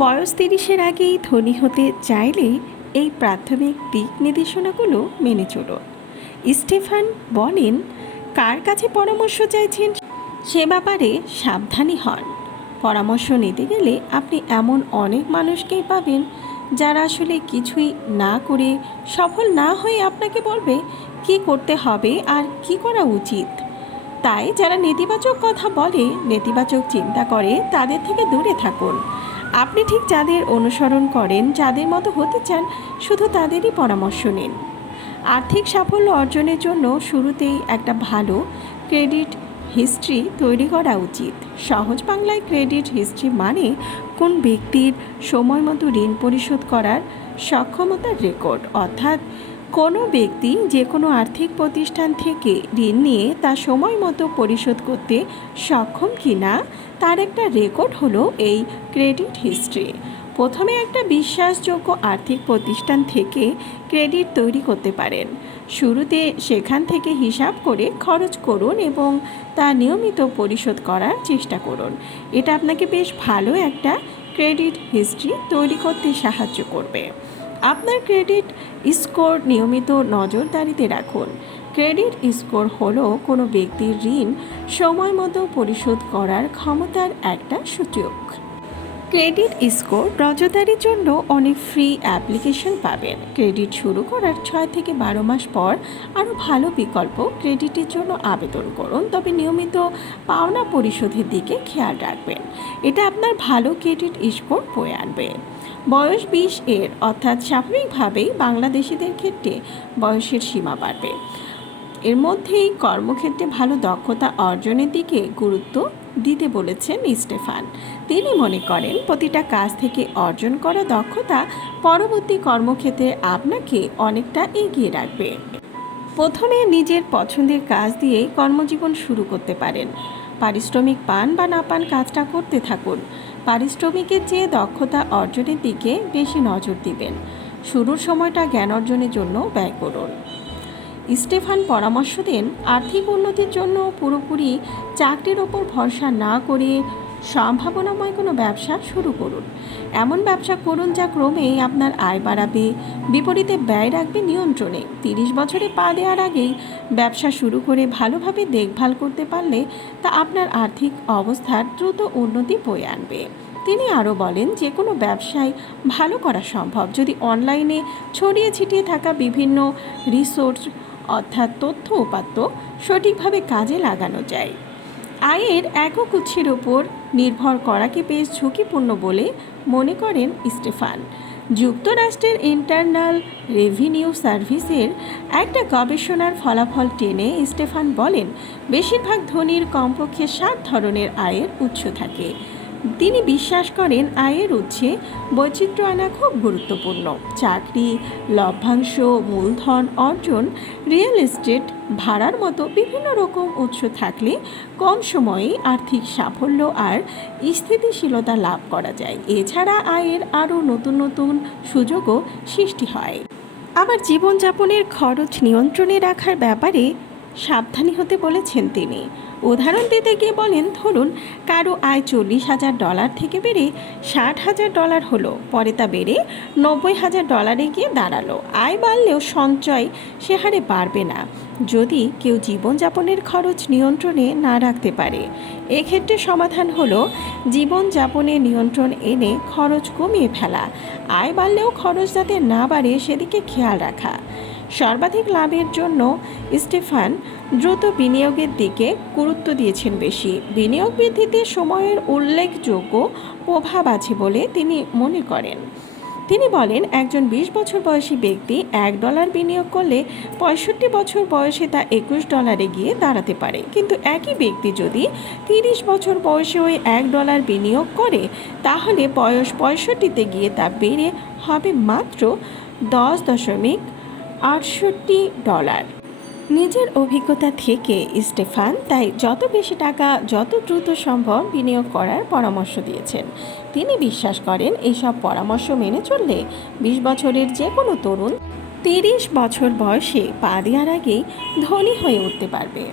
বয়স ৩০-এর আগেই ধনী হতে চাইলে এই প্রাথমিক দিক নির্দেশনাগুলো মেনে চলুন। স্টেফান বলেন, কার কাছে পরামর্শ চাইছেন সে ব্যাপারে সাবধানী হন। পরামর্শ নিতে গেলে আপনি এমন অনেক মানুষকেই পাবেন যারা আসলে কিছুই না করে, সফল না হয়ে আপনাকে বলবে কি করতে হবে আর কি করা উচিত। তাই যারা নেতিবাচক কথা বলে, নেতিবাচক চিন্তা করে, তাদের থেকে দূরে থাকুন। আপনি ঠিক যাদের অনুসরণ করেন, যাদের মতো হতে চান, শুধু তাদেরই পরামর্শ নিন। আর্থিক সাফল্য অর্জনের জন্য শুরুতেই একটা ভালো ক্রেডিট হিস্ট্রি তৈরি করা উচিত। সহজ বাংলায় ক্রেডিট হিস্ট্রি মানে কোন ব্যক্তির সময় মতো ঋণ পরিশোধ করার সক্ষমতার রেকর্ড, অর্থাৎ কোনো ব্যক্তি যে কোনো আর্থিক প্রতিষ্ঠান থেকে ঋণ নিয়ে তা সময় মতো পরিশোধ করতে সক্ষম কিনা তার একটা রেকর্ড হলো এই ক্রেডিট হিস্ট্রি। প্রথমে একটা বিশ্বাসযোগ্য আর্থিক প্রতিষ্ঠান থেকে ক্রেডিট তৈরি করতে পারেন। শুরুতে সেখান থেকে হিসাব করে খরচ করুন এবং তা নিয়মিত পরিশোধ করার চেষ্টা করুন। এটা আপনাকে বেশ ভালো একটা ক্রেডিট হিস্ট্রি তৈরি করতে সাহায্য করবে। আপনার ক্রেডিট স্কোর নিয়মিত নজরদারিতে রাখুন। ক্রেডিট স্কোর হলো কোনো ব্যক্তির ঋণ সময় মতো পরিশোধ করার ক্ষমতার একটা সূচক। ক্রেডিট স্কোর নজরদারির জন্য অনেক ফ্রি অ্যাপ্লিকেশন পাবেন। ক্রেডিট শুরু করার 6 থেকে 12 মাস পর আরও ভালো বিকল্প ক্রেডিটের জন্য আবেদন করুন, তবে নিয়মিত পাওনা পরিশোধের দিকে খেয়াল রাখবেন। এটা আপনার ভালো ক্রেডিট স্কোর বয়ে আনবে। বয়স 20 এর, অর্থাৎ স্বাভাবিকভাবেই বাংলাদেশিদের ক্ষেত্রে বয়সের সীমা বাড়বে। এর মধ্যেই কর্মক্ষেত্রে ভালো দক্ষতা অর্জনের দিকে গুরুত্ব দিতে বলেছেন স্টেফান। তিনি মনে করেন প্রতিটা কাজ থেকে অর্জন করা দক্ষতা পরবর্তী কর্মক্ষেত্রে আপনাকে অনেকটা এগিয়ে রাখবে। প্রথমে নিজের পছন্দের কাজ দিয়ে কর্মজীবন শুরু করতে পারেন। পারিশ্রমিক পান বা না পান কাজটা করতে থাকুন। পারিশ্রমিকের চেয়ে দক্ষতা অর্জনের দিকে বেশি নজর দিবেন। শুরুর সময়টা জ্ঞান অর্জনের জন্য ব্যয় করুন। স্টেফান পরামর্শ দেন, আর্থিক উন্নতির জন্য পুরোপুরি চাকরির ওপর ভরসা না করে সম্ভাবনাময় কোনো ব্যবসা শুরু করুন। এমন ব্যবসা করুন যা ক্রমেই আপনার আয় বাড়াবে, বিপরীতে ব্যয় রাখবে নিয়ন্ত্রণে। 30 বছরে পা দেওয়ার আগেই ব্যবসা শুরু করে ভালোভাবে দেখভাল করতে পারলে তা আপনার আর্থিক অবস্থার দ্রুত উন্নতি বয়ে আনবে। তিনি আরও বলেন, যে কোনো ব্যবসায় ভালো করা সম্ভব যদি অনলাইনে ছড়িয়ে ছিটিয়ে থাকা বিভিন্ন রিসোর্স, অর্থাৎ তথ্য উপাত্ত সঠিকভাবে কাজে লাগানো যায়। আয়ের একক উৎসের ওপর নির্ভর করাকে বেশ ঝুঁকিপূর্ণ বলে মনে করেন স্টেফান। যুক্তরাষ্ট্রের ইন্টারনাল রেভিনিউ সার্ভিসের একটা গবেষণার ফলাফল টেনে স্টেফান বলেন, বেশিরভাগ ধনীর কমপক্ষে 7 ধরনের আয়ের উৎস থাকে। তিনি বিশ্বাস করেন আয়ের উৎসে বৈচিত্র্য আনা খুব গুরুত্বপূর্ণ। চাকরি, লভ্যাংশ, মূলধন অর্জন, রিয়েল এস্টেট, ভাড়ার মতো বিভিন্ন রকম উৎস থাকলে কম সময়েই আর্থিক সাফল্য আর স্থিতিশীলতা লাভ করা যায়। এছাড়া আয়ের আরও নতুন নতুন সুযোগও সৃষ্টি হয়। আবার জীবনযাপনের খরচ নিয়ন্ত্রণে রাখার ব্যাপারে সাবধানী হতে বলেছেন তিনি। উদাহরণ দিতে গিয়ে বলেন, ধরুন কারো আয় $40,000 থেকে বেড়ে $60,000 হলো, পরে তা বেড়ে $90,000 গিয়ে দাঁড়ালো। আয় বাড়লেও সঞ্চয় সে হারে বাড়বে না যদি কেউ জীবনযাপনের খরচ নিয়ন্ত্রণে না রাখতে পারে। এক্ষেত্রে সমাধান হলো জীবনযাপনে নিয়ন্ত্রণ এনে খরচ কমিয়ে ফেলা। আয় বাড়লেও খরচ যাতে না বাড়ে সেদিকে খেয়াল রাখা। সর্বাধিক লাভের জন্য স্টেফান দ্রুত বিনিয়োগের দিকে গুরুত্ব দিয়েছেন বেশি। বিনিয়োগ বৃদ্ধিতে সময়ের উল্লেখযোগ্য প্রভাব আছে বলে তিনি মনে করেন। তিনি বলেন, একজন 20 বছর বয়সী ব্যক্তি $1 বিনিয়োগ করলে 65 বছর বয়সে তা $21 গিয়ে দাঁড়াতে পারে, কিন্তু একই ব্যক্তি যদি 30 বছর বয়সে ওই $1 বিনিয়োগ করে তাহলে বয়স 65-তে গিয়ে তা বেড়ে হবে মাত্র $10.68। নিজের অভিজ্ঞতা থেকে স্টেফান তাই যত বেশি টাকা যত দ্রুত সম্ভব বিনিয়োগ করার পরামর্শ দিয়েছেন। তিনি বিশ্বাস করেন এইসব পরামর্শ মেনে চললে 20 বছরের যে কোনো তরুণ 30 বছর বয়সে পা দেওয়ার আগেই ধনী হয়ে উঠতে পারবে।